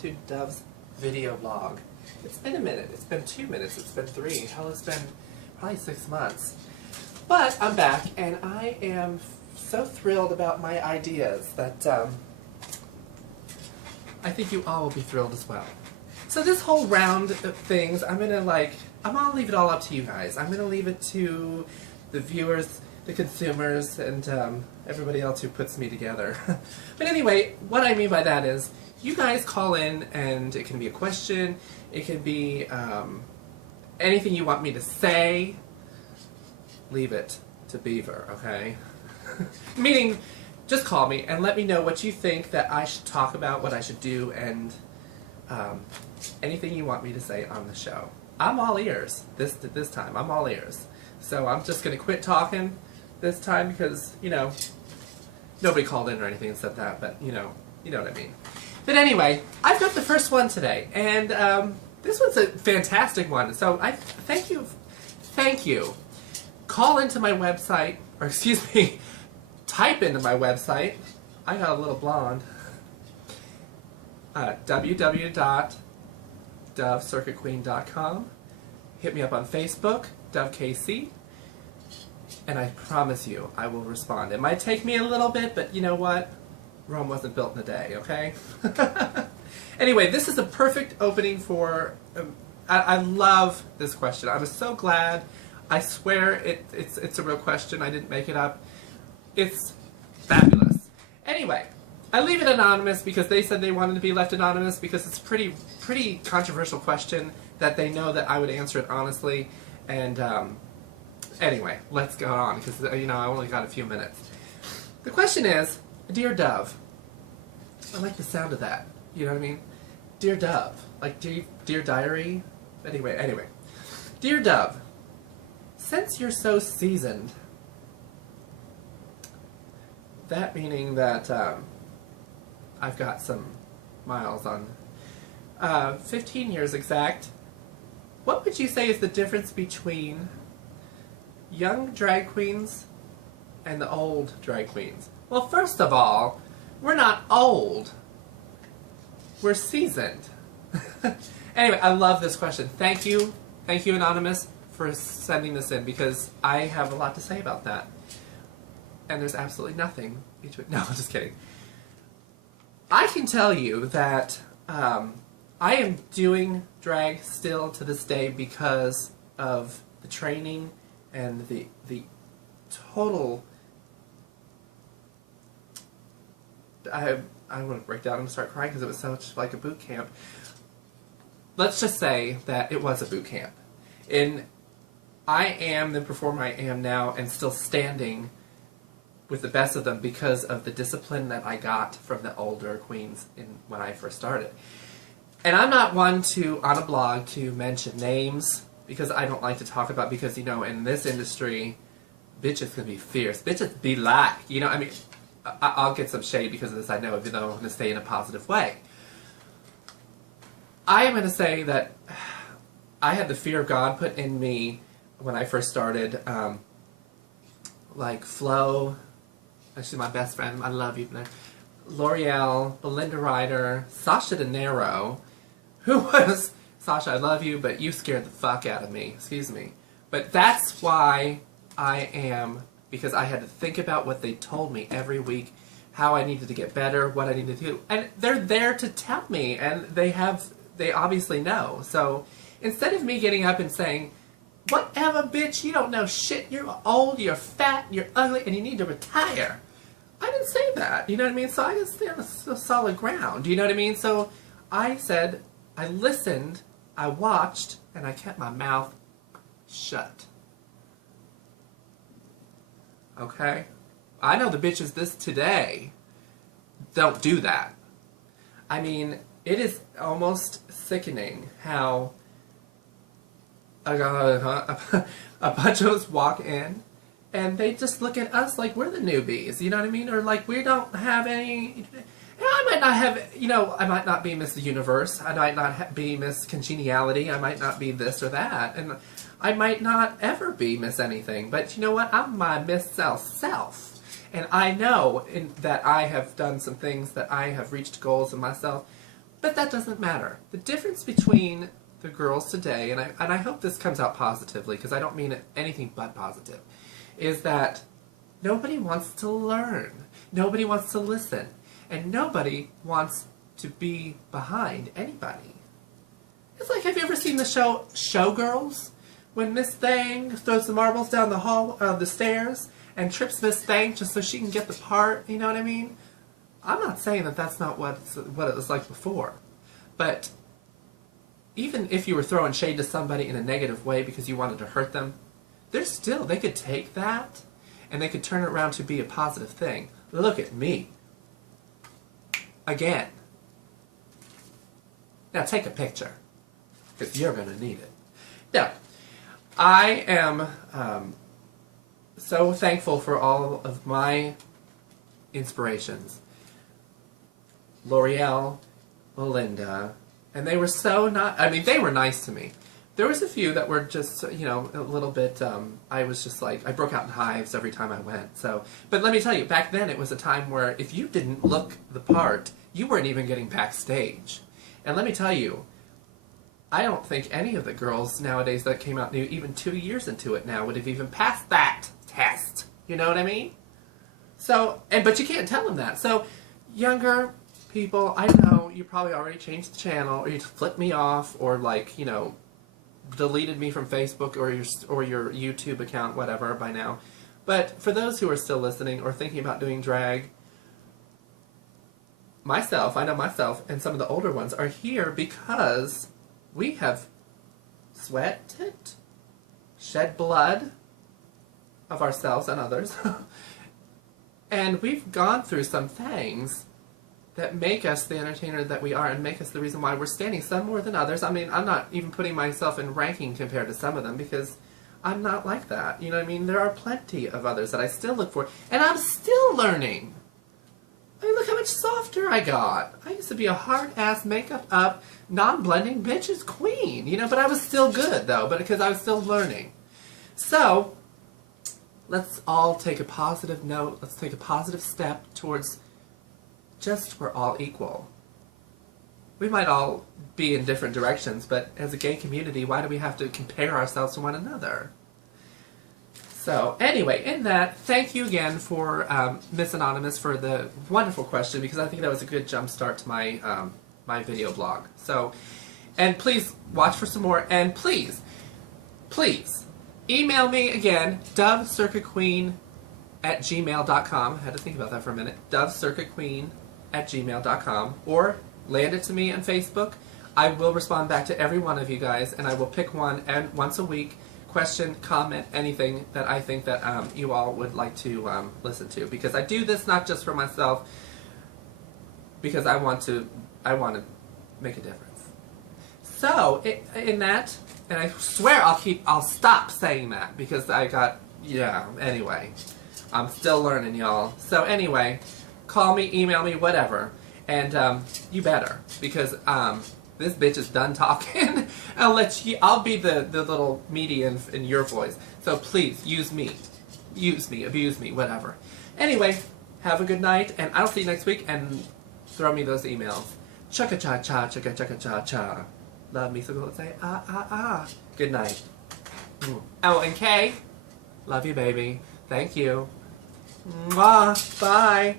to Dove's video blog. It's been a minute, it's been 2 minutes, it's been 3, hell, it's been probably 6 months. But I'm back, and I am so thrilled about my ideas that I think you all will be thrilled as well. So this whole round of things, I'm gonna leave it all up to you guys. I'm gonna leave it to the viewers, the consumers, and everybody else who puts me together. But anyway, what I mean by that is, you guys call in, and it can be a question, it can be anything you want me to say. Leave it to Beaver, okay? Meaning, just call me and let me know what you think that I should talk about, what I should do, and anything you want me to say on the show. I'm all ears this time. I'm all ears. So I'm just going to quit talking this time because, you know, nobody called in or anything and said that, but, you know what I mean. But anyway, I've got the first one today, and this one's a fantastic one. So I thank you. Call into my website, or excuse me, type into my website. I got a little blonde. www.dovecircuitqueen.com. Hit me up on Facebook, DoveKC, and I promise you I will respond. It might take me a little bit, but you know what? Rome wasn't built in a day, okay? Anyway, this is a perfect opening for... I love this question. I was so glad. I swear it's a real question. I didn't make it up. It's fabulous. Anyway, I leave it anonymous because they said they wanted to be left anonymous because it's a pretty controversial question that they know that I would answer it honestly. And anyway, let's go on because, you know, I only got a few minutes. The question is, Dear Dove, I like the sound of that. You know what I mean? Dear Dove, like Dear Diary. Anyway, Dear Dove, since you're so seasoned, that meaning that I've got some miles on 15 years exact, what would you say is the difference between young drag queens and the old drag queens? Well, first of all, we're not old. We're seasoned. Anyway, I love this question. Thank you, Anonymous, for sending this in because I have a lot to say about that. And there's absolutely nothing between... No, I'm just kidding. I can tell you that I am doing drag still to this day because of the training and the total... I want to break down and start crying because it was such like a boot camp. Let's just say that it was a boot camp. And I am the performer I am now and still standing with the best of them because of the discipline that I got from the older queens when I first started. And I'm not one to, on a blog, to mention names because I don't like to talk about, because, you know, in this industry, bitches can be fierce. Bitches be like, you know, I mean, I'll get some shade because of this, I know, even though I'm going to stay in a positive way. I am going to say that I had the fear of God put in me when I first started, like Flo, actually my best friend, I love you, L'Oreal, Belinda Ryder, Sasha De Niro, who was, Sasha, I love you, but you scared the fuck out of me, excuse me. But that's why I am, because I had to think about what they told me every week, how I needed to get better, what I needed to do. And they're there to tell me, and they obviously know. So instead of me getting up and saying, whatever, bitch, you don't know shit, you're old, you're fat, you're ugly, and you need to retire. I didn't say that, you know what I mean? So I just stay on a solid ground, you know what I mean? So I said, I listened, I watched, and I kept my mouth shut. Okay? I know the bitches this today don't do that. I mean, it is almost sickening how a bunch of us walk in and they just look at us like we're the newbies, you know what I mean? Or like we don't have any... I might not have, you know, I might not be Miss Universe, I might not be Miss Congeniality, I might not be this or that, and I might not ever be Miss anything, but you know what? I'm my Miss Self. And I know that I have done some things that I have reached goals in myself But that doesn't matter. The difference between the girls today, and I hope this comes out positively, because I don't mean it anything but positive, is that nobody wants to learn. Nobody wants to listen. And nobody wants to be behind anybody. It's like, have you ever seen the show Showgirls? When Miss Thang throws the marbles down the stairs and trips Miss Thang just so she can get the part, you know what I mean? I'm not saying that that's not what it was like before. But even if you were throwing shade to somebody in a negative way because you wanted to hurt them, they could take that and they could turn it around to be a positive thing. Look at me. Again. Now take a picture, because you're going to need it. Now, I am so thankful for all of my inspirations. L'Oreal, Melinda, and they were so they were nice to me. There was a few that were just, you know, a little bit, I was just like, I broke out in hives every time I went. So, but let me tell you, back then it was a time where if you didn't look the part, you weren't even getting backstage. And let me tell you, I don't think any of the girls nowadays that came out new, even 2 years into it now, would have even passed that test. You know what I mean? So, but you can't tell them that. So, younger people, I know you probably already changed the channel, or you flipped me off, or like, you know, deleted me from Facebook or your YouTube account, whatever, by now. But for those who are still listening or thinking about doing drag, I know myself, and some of the older ones are here because we have sweated, shed blood of ourselves and others, and we've gone through some things that make us the entertainer that we are and make us the reason why we're standing, some more than others. I mean, I'm not even putting myself in ranking compared to some of them because I'm not like that. You know what I mean? There are plenty of others that I still look for, and I'm still learning. I mean, look how much softer I got. I used to be a hard-ass, makeup-up, non-blending bitch's queen, you know, but I was still good, though, because I was still learning. So, let's all take a positive note. Let's take a positive step towards just we're all equal. We might all be in different directions, but as a gay community, why do we have to compare ourselves to one another? So, anyway, in that, thank you again for Miss Anonymous for the wonderful question, because I think that was a good jump start to my my video blog. So, and please watch for some more, and please email me again, dovecircuitqueen@gmail.com. I had to think about that for a minute. dovecircuitqueen@gmail.com, or land it to me on Facebook. I will respond back to every one of you guys, and I will pick one and once a week. Question, comment, anything that I think that you all would like to listen to, because I do this not just for myself, because I want to make a difference. So in that, and I swear I'll stop saying that because anyway, I'm still learning, y'all. So anyway, call me, email me, whatever, and you better, because this bitch is done talking. I'll be the little median in your voice. So please, use me, abuse me, whatever. Anyway, have a good night, and I'll see you next week, and throw me those emails. Chugga-cha-cha, chugga-chugga-cha-cha. Love me, so go say, ah. Good night. Oh, and Kay, love you, baby. Thank you. Mwah. Bye.